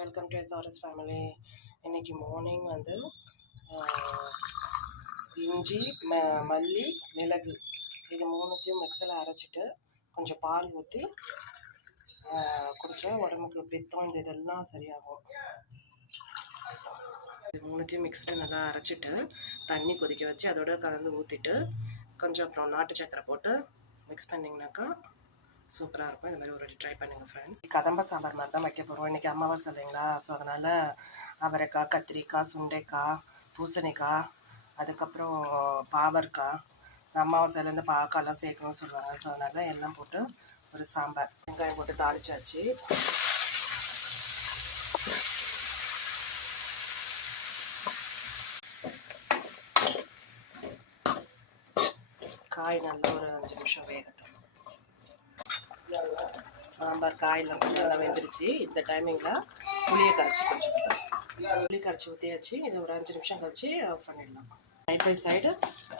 Welcome to SRS family. இன்றைக்கி morning வந்து இஞ்சி மல்லி மிளகு இது மூணுத்தையும் மிக்ஸில் அரைச்சிட்டு கொஞ்சம் பால் ஊற்றி குடித்தா உடம்புக்கு பித்தம் இந்த இதெல்லாம் சரியாகும். இது மூணுத்தையும் மிக்ஸில் நல்லா அரைச்சிட்டு தண்ணி கொதிக்க வச்சு அதோட கலந்து ஊற்றிட்டு கொஞ்சம் அப்புறம் நாட்டு சக்கரை போட்டு மிக்ஸ் பண்ணிங்கனாக்கா சூப்பராக இருக்கும். இந்த மாதிரி ஒரு ட்ரை பண்ணுங்கள் ஃப்ரெண்ட்ஸ். கதம்ப சாம்பார் மாதிரி தான் வைக்க போகிறோம். இன்றைக்கி அமாவாசை இல்லைங்களா, ஸோ அதனால் அவரைக்காய், கத்திரிக்காய், சுண்டைக்காய், பூசணிக்காய், அதுக்கப்புறம் பாவற்காய், அமாவாசையிலேருந்து பாவக்காயெல்லாம் சேர்க்கணும்னு சொல்லுவாங்க. ஸோ அதனால் எல்லாம் போட்டு ஒரு சாம்பார் வெங்காயம் போட்டு தாளிச்சாச்சு. காய் நல்லா ஒரு 5 நிமிஷம் வேகட்டும். சாம்பார் காயெல்லாம் நல்லா வெந்துருச்சு. இந்த டைமிங்கில் புளியை கரைச்சி கொஞ்சம் புளி கரைச்சி ஊற்றியாச்சு. இதை ஒரு 5 நிமிஷம் கழிச்சு ஆஃப் பண்ணிடலாம். சைட் பை சைடு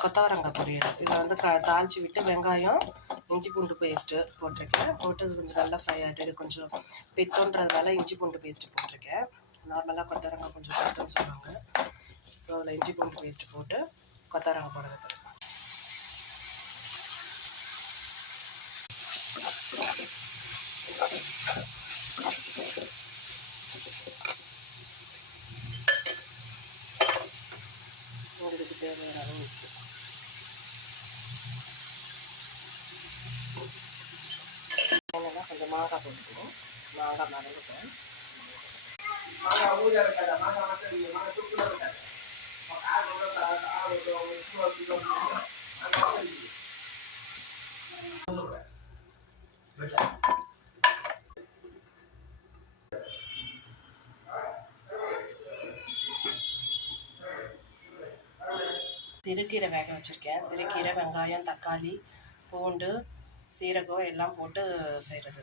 கொத்தவரங்காய் பொரியல். இதில் வந்து தாளித்து விட்டு வெங்காயம், இஞ்சி பூண்டு பேஸ்ட்டு போட்டிருக்கேன். போட்டு கொஞ்சம் நல்லா ஃப்ரை ஆகிட்டு இது கொஞ்சம் பித்தோன்றதுனால இஞ்சி பூண்டு பேஸ்ட்டு போட்டிருக்கேன். நார்மலாக கொத்தவரங்காய் கொஞ்சம் பித்தம்னு சொல்லுவாங்க. ஸோ அதில் இஞ்சி பூண்டு பேஸ்ட்டு போட்டு கொத்தவரங்காய் போட வைக்கிறேன். உங்களுக்கு தேவையான அளவு உப்பு. என்னென்னா கொஞ்சம் மாங்காய் போட்டுக்கணும். மாங்காய் மறந்துட்டேன். சிறுகீரை வேக வச்சுருக்கேன். சிறுகீரை, வெங்காயம், தக்காளி, பூண்டு, சீரகம் எல்லாம் போட்டு செய்கிறது.